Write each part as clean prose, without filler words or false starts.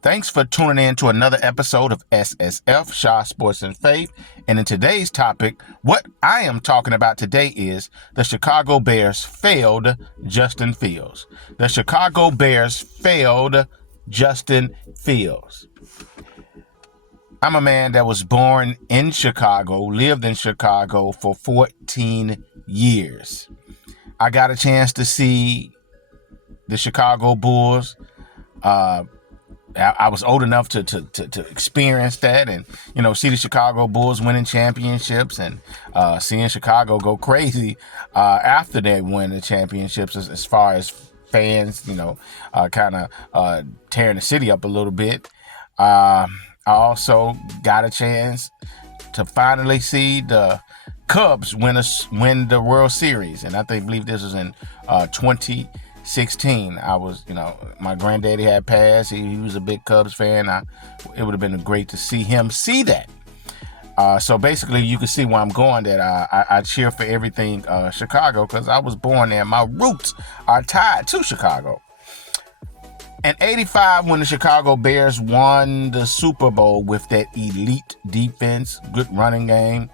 Thanks for tuning in to another episode of SSF, Shaw Sports and Faith. And in today's topic, what I am talking about today is the Chicago Bears failed Justin Fields. The Chicago Bears failed Justin Fields. I'm a man that was born in Chicago, lived in Chicago for 14 years. I got a chance to see the Chicago Bulls. I was old enough to experience that and, see the Chicago Bulls winning championships and seeing Chicago go crazy after they win the championships as far as fans, kind of tearing the city up a little bit. I also got a chance to finally see the Cubs win the World Series. And I believe this was in 2016. I was, my granddaddy had passed. He was a big Cubs fan. It would have been great to see him see that. So basically, you can see where I'm going, that I cheer for everything Chicago, because I was born there. My roots are tied to Chicago. In 85, when the Chicago Bears won the Super Bowl with that elite defense, good running game,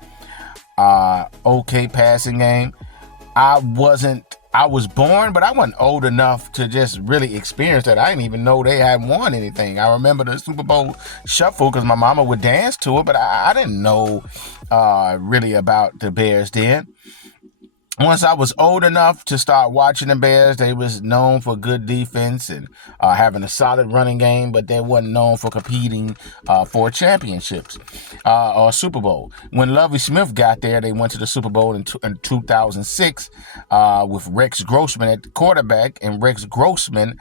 okay passing game, I was born, but I wasn't old enough to just really experience that. I didn't even know they had won anything. I remember the Super Bowl shuffle because my mama would dance to it, but I didn't know really about the Bears then. Once I was old enough to start watching the Bears, they was known for good defense and having a solid running game, but they wasn't known for competing for championships or Super Bowl. When Lovie Smith got there, they went to the Super Bowl in 2006 with Rex Grossman at the quarterback, and Rex Grossman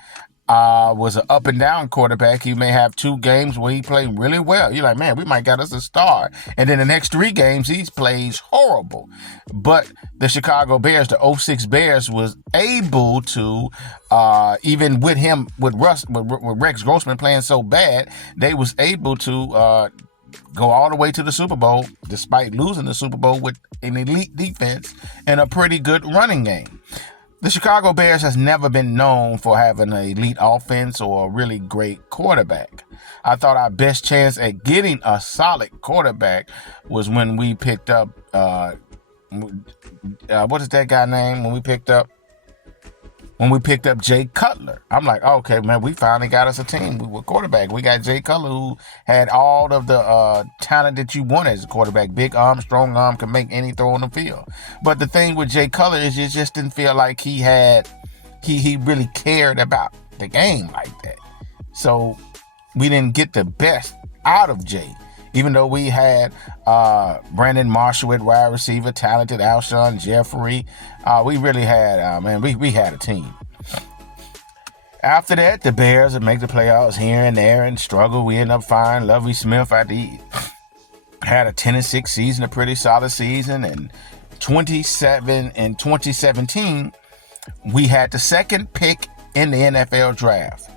was an up and down quarterback. He may have 2 games where he played really well. You're like, man, we might got us a star. And then the next 3 games, he plays horrible. But the Chicago Bears, the 06 Bears, was able to, even with him, with Rex Grossman playing so bad, they was able to go all the way to the Super Bowl, despite losing the Super Bowl with an elite defense and a pretty good running game. The Chicago Bears has never been known for having an elite offense or a really great quarterback. I thought our best chance at getting a solid quarterback was when we picked up, what is that guy name? When we picked up Jay Cutler. I'm like, okay, man, we finally got us a team with quarterback. We got Jay Cutler, who had all of the talent that you want as a quarterback. Big arm, strong arm, can make any throw on the field. But the thing with Jay Cutler is you just didn't feel like he really cared about the game like that. So we didn't get the best out of Jay. Even though we had Brandon Marshall at wide receiver, talented Alshon Jeffrey, we really had, we had a team. After that, the Bears would make the playoffs here and there and struggle. We ended up firing Lovie Smith. Had a 10-6 season, a pretty solid season. And 2017, we had the second pick in the NFL draft.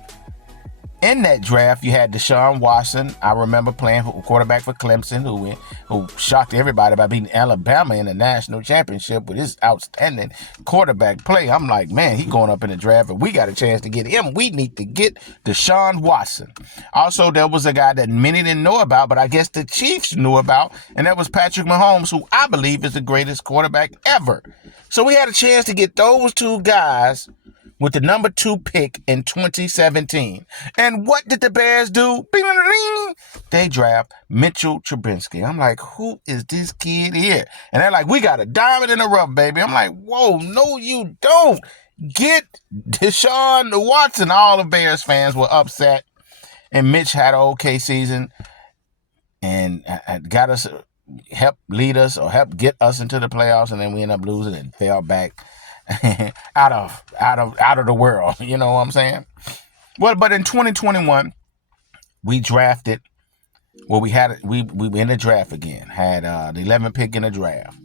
In that draft, you had Deshaun Watson. I remember playing quarterback for Clemson, who shocked everybody by beating Alabama in the national championship with his outstanding quarterback play. I'm like, man, he going up in the draft, and we got a chance to get him. We need to get Deshaun Watson. Also, there was a guy that many didn't know about, but I guess the Chiefs knew about, and that was Patrick Mahomes, who I believe is the greatest quarterback ever. So we had a chance to get those 2 guys with the number 2 pick in 2017. And what did the Bears do? They draft Mitchell Trubisky. I'm like, who is this kid here? And they're like, we got a diamond in the rough, baby. I'm like, whoa, no, you don't. Get Deshaun Watson. All the Bears fans were upset. And Mitch had an okay season and got us, helped lead us or helped get us into the playoffs. And then we ended up losing and fell back out of the world, you know what I'm saying? Well, but in 2021, we drafted. Well, we in the draft again. Had the 11th pick in the draft.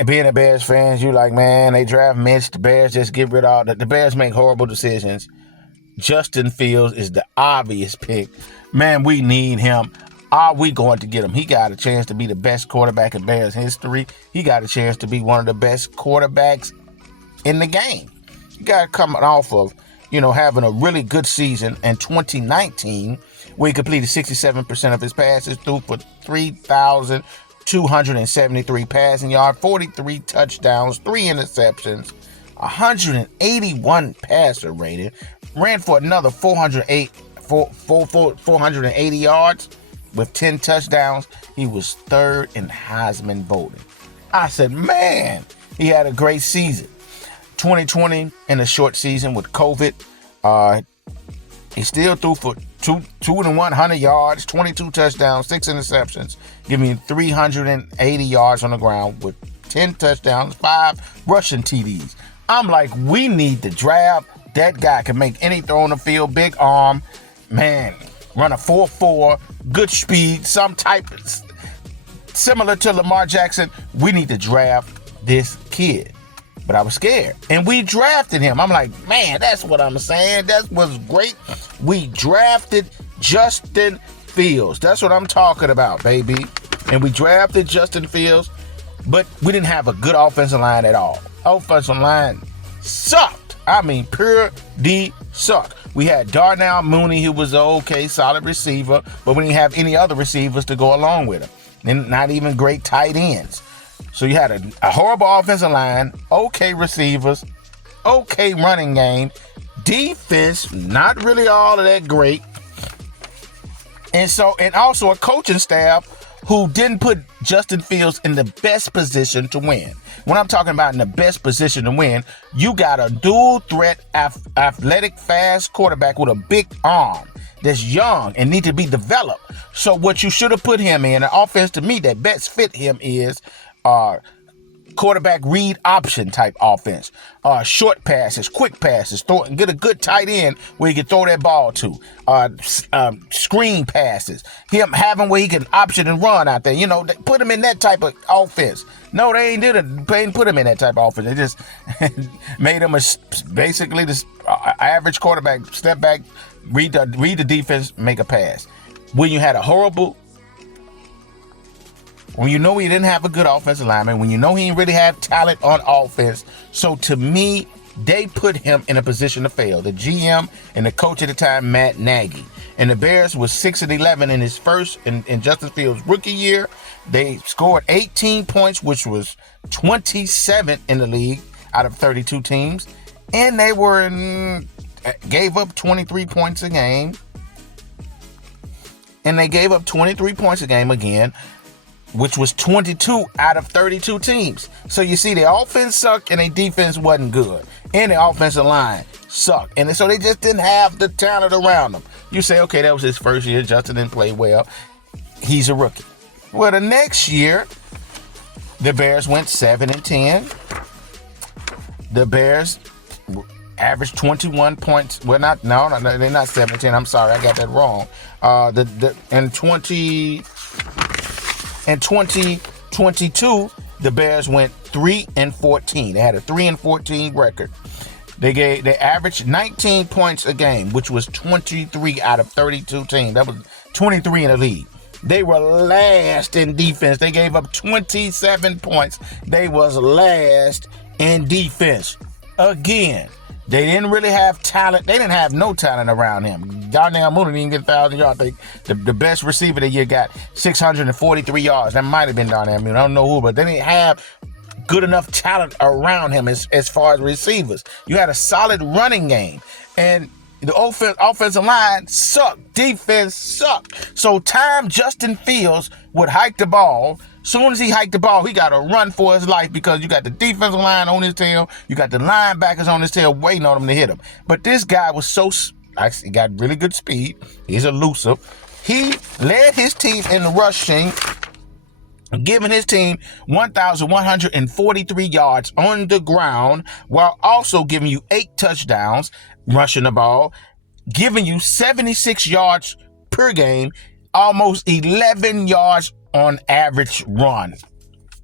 And being a Bears fan, you like, man, they draft Mitch. The Bears just get rid of the Bears make horrible decisions. Justin Fields is the obvious pick. Man, we need him. Are we going to get him? He got a chance to be the best quarterback in Bears history. He got a chance to be one of the best quarterbacks in the game. He got coming off of having a really good season in 2019, where he completed 67% of his passes, threw for 3,273 passing yards, 43 touchdowns, 3 interceptions, 181 passer rating, ran for another 480 yards with 10 touchdowns. He was third in Heisman voting. I said, man, he had a great season. 2020, in a short season with COVID, he still threw for 2,100 yards, 22 touchdowns, 6 interceptions, giving you 380 yards on the ground with 10 touchdowns, 5 rushing TDs. I'm like, we need to draft. That guy can make any throw on the field, big arm, man, run a 4.4, good speed, some type similar to Lamar Jackson. We need to draft this kid. But I was scared. And we drafted him. I'm like, man, that's what I'm saying. That was great. We drafted Justin Fields. That's what I'm talking about, baby. And we drafted Justin Fields, but we didn't have a good offensive line at all. Offensive line sucked. I mean, pure D sucked. We had Darnell Mooney, who was an okay, solid receiver, but we didn't have any other receivers to go along with him. And not even great tight ends. So you had a horrible offensive line, okay receivers, okay running game, defense, not really all of that great. And also a coaching staff who didn't put Justin Fields in the best position to win. When I'm talking about in the best position to win, you got a dual threat, athletic, fast quarterback with a big arm that's young and need to be developed. So what you should have put him in, an offense to me that best fit him is quarterback read option type offense. Short passes, quick passes, get a good tight end where he can throw that ball to. Screen passes. Having where he can option and run out there. Put him in that type of offense. No, they ain't put him in that type of offense. They just made him basically this average quarterback, step back, read the defense, make a pass. When you had a horrible, when you know he didn't have a good offensive lineman, when you know he didn't really have talent on offense. So to me, they put him in a position to fail. The GM and the coach at the time, Matt Nagy. And the Bears was 6-11 in his first, in Justin Fields' rookie year. They scored 18 points, which was 27 in the league out of 32 teams. And they gave up 23 points a game. And they gave up 23 points a game again, which was 22 out of 32 teams. So you see, the offense sucked and their defense wasn't good. And the offensive line sucked. And so they just didn't have the talent around them. You say, okay, that was his first year. Justin didn't play well. He's a rookie. Well, the next year, the Bears went 7-10. The Bears averaged 21 points. Well, no, they're not 7-10. I'm sorry, I got that wrong. In 2022, the Bears went 3-14. They had a 3-14 record. They averaged 19 points a game, which was 23 out of 32 teams. That was 23 in the league. They were last in defense. They gave up 27 points. They was last in defense. Again, they didn't really have talent. They didn't have no talent around him. Darnell Mooney didn't get 1,000 yards. The best receiver that year got 643 yards. That might have been Darnell Mooney. I don't know who, but they didn't have good enough talent around him as far as receivers. You had a solid running game. And the offensive line sucked. Defense sucked. So Justin Fields would hike the ball. Soon as he hiked the ball, he got to run for his life because you got the defensive line on his tail. You got the linebackers on his tail waiting on him to hit him. But this guy was he got really good speed. He's elusive. He led his team in rushing, giving his team 1,143 yards on the ground, while also giving you 8 touchdowns rushing the ball, giving you 76 yards per game, almost 11 yards on average run.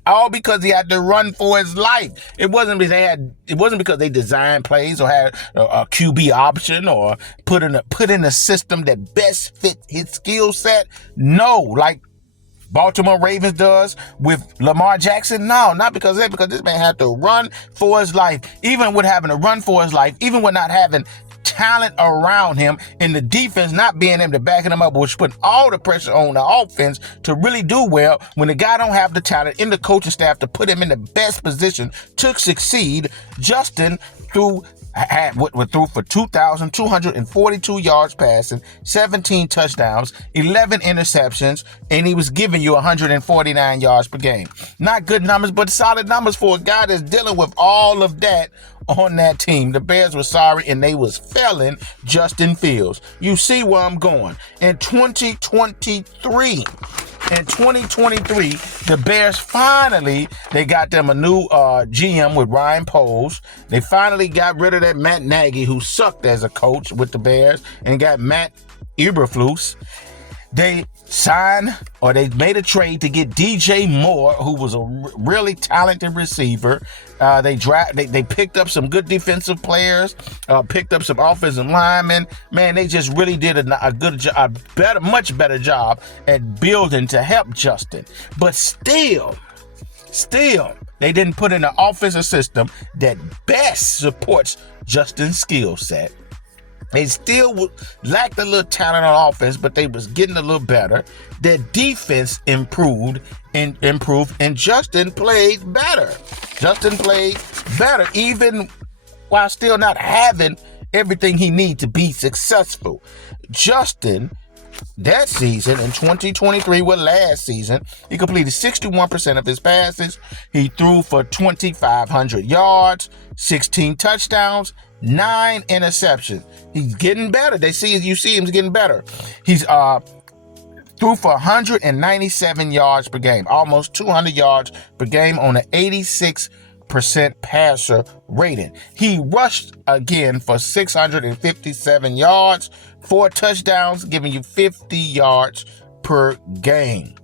All because he had to run for his life. It wasn't because they designed plays or had a QB option or put in a system that best fit his skill set. No, like Baltimore Ravens does with Lamar Jackson. No, not because of that, because this man had to run for his life. Even with having to run for his life, even with not having talent around him and the defense not being able to back him up, which put all the pressure on the offense to really do well when the guy don't have the talent in the coaching staff to put him in the best position to succeed. Justin threw for 2,242 yards passing, 17 touchdowns, 11 interceptions, and he was giving you 149 yards per game. Not good numbers, but solid numbers for a guy that's dealing with all of that on that team. The Bears were sorry, and they was failing Justin Fields. You see where I'm going. In 2023, the Bears finally, they got them a new GM with Ryan Poles. They finally got rid of that Matt Nagy, who sucked as a coach with the Bears, and got Matt Eberflus. They made a trade to get DJ Moore, who was a really talented receiver. They picked up some good defensive players, picked up some offensive linemen. Man, they just really did a much better job at building to help Justin. But still, they didn't put in an offensive system that best supports Justin's skill set. They still lacked a little talent on offense, but they was getting a little better. Their defense improved, and Justin played better. Even while still not having everything he needs to be successful. Justin, that season in 2023, last season, he completed 61% of his passes. He threw for 2,500 yards, 16 touchdowns, 9 interceptions. He's getting better. You see him getting better. He's threw for 197 yards per game, almost 200 yards per game on an 86% passer rating. He rushed again for 657 yards, 4 touchdowns, giving you 50 yards per game.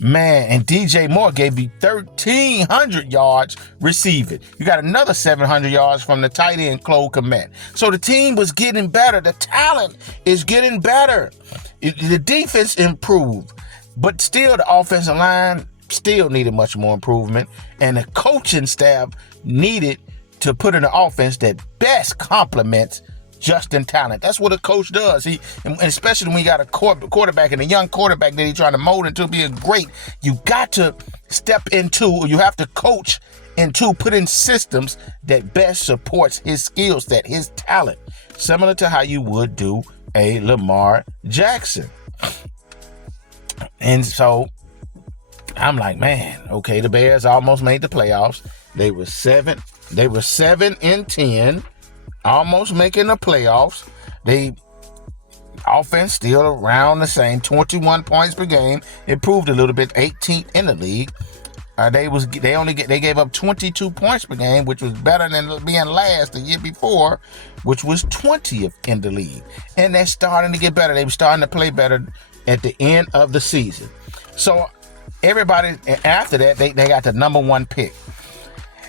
Man, and DJ Moore gave you 1,300 yards receiving. You got another 700 yards from the tight end, Cole Kmet. So the team was getting better. The talent is getting better. The defense improved, but still the offensive line still needed much more improvement, and the coaching staff needed to put in an offense that best complements Justin talent. That's what a coach does. And especially when you got a quarterback and a young quarterback that he's trying to mold into being great, you got to step into, or you have to coach into, put in systems that best supports his skill set, his talent, similar to how you would do a Lamar Jackson. And so I'm like, man, okay, the Bears almost made the playoffs. They were 7-10. Almost making the playoffs. They offense still around the same, 21 points per game. Improved a little bit, 18th in the league. They gave up 22 points per game, which was better than being last the year before, which was 20th in the league. And they're starting to get better. They were starting to play better at the end of the season. So everybody after that, they got the number 1 pick.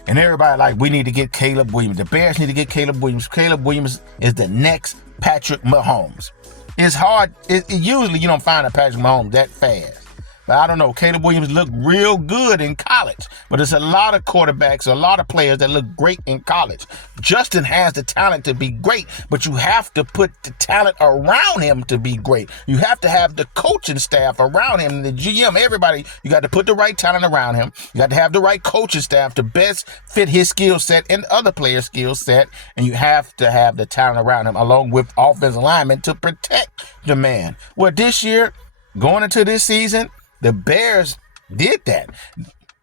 And everybody like, we need to get Caleb Williams. The Bears need to get Caleb Williams. Caleb Williams is the next Patrick Mahomes. It's hard. Usually you don't find a Patrick Mahomes that fast. But I don't know. Caleb Williams looked real good in college. But there's a lot of quarterbacks, a lot of players that look great in college. Justin has the talent to be great, but you have to put the talent around him to be great. You have to have the coaching staff around him, the GM, everybody. You got to put the right talent around him. You got to have the right coaching staff to best fit his skill set and other players' skill set. And you have to have the talent around him, along with offensive linemen, to protect the man. Well, this year, going into this season, the Bears did that,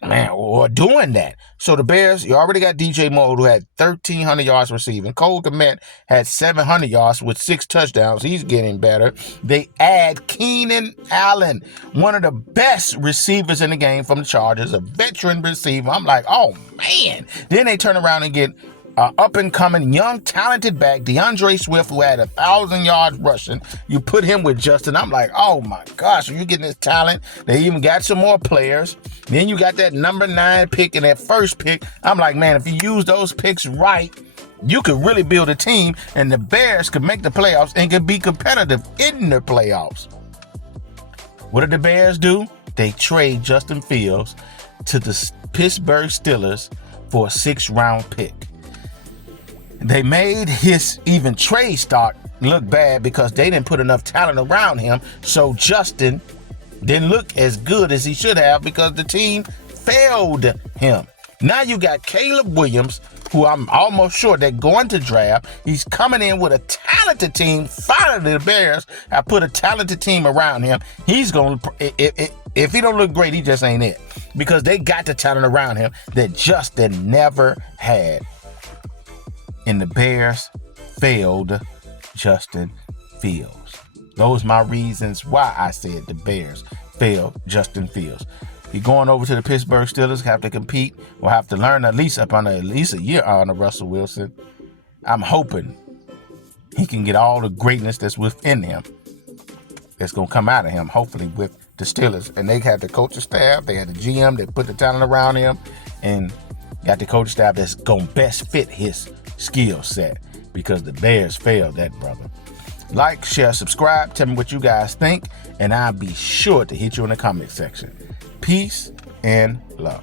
man, or doing that. So the Bears, you already got DJ Moore, who had 1,300 yards receiving. Cole Kmet had 700 yards with 6 touchdowns. He's getting better. They add Keenan Allen, one of the best receivers in the game from the Chargers, a veteran receiver. I'm like, oh, man. Then they turn around and get up-and-coming, young, talented back, DeAndre Swift, who had 1,000 yards rushing. You put him with Justin. I'm like, oh, my gosh, are you getting this talent? They even got some more players. Then you got that number 9 pick and that first pick. I'm like, man, if you use those picks right, you could really build a team, and the Bears could make the playoffs and could be competitive in the playoffs. What did the Bears do? They trade Justin Fields to the Pittsburgh Steelers for a 6th-round pick. They made his even trade stock look bad because they didn't put enough talent around him. So Justin didn't look as good as he should have because the team failed him. Now you got Caleb Williams, who I'm almost sure they're going to draft. He's coming in with a talented team. Finally, the Bears have put a talented team around him. He's going to, if he don't look great, he just ain't it. Because they got the talent around him that Justin never had. And the Bears failed Justin Fields. Those are my reasons why I said the Bears failed Justin Fields. He's going over to the Pittsburgh Steelers, have to compete. We'll have to learn at least a year on Russell Wilson. I'm hoping he can get all the greatness that's within him, that's going to come out of him, hopefully with the Steelers. And they had the coaching staff, they had the GM, they put the talent around him, and got the coaching staff that's going to best fit his skill set, because the Bears failed that brother. Like, share, subscribe. Tell me what you guys think, and I'll be sure to hit you in the comment section. Peace and love.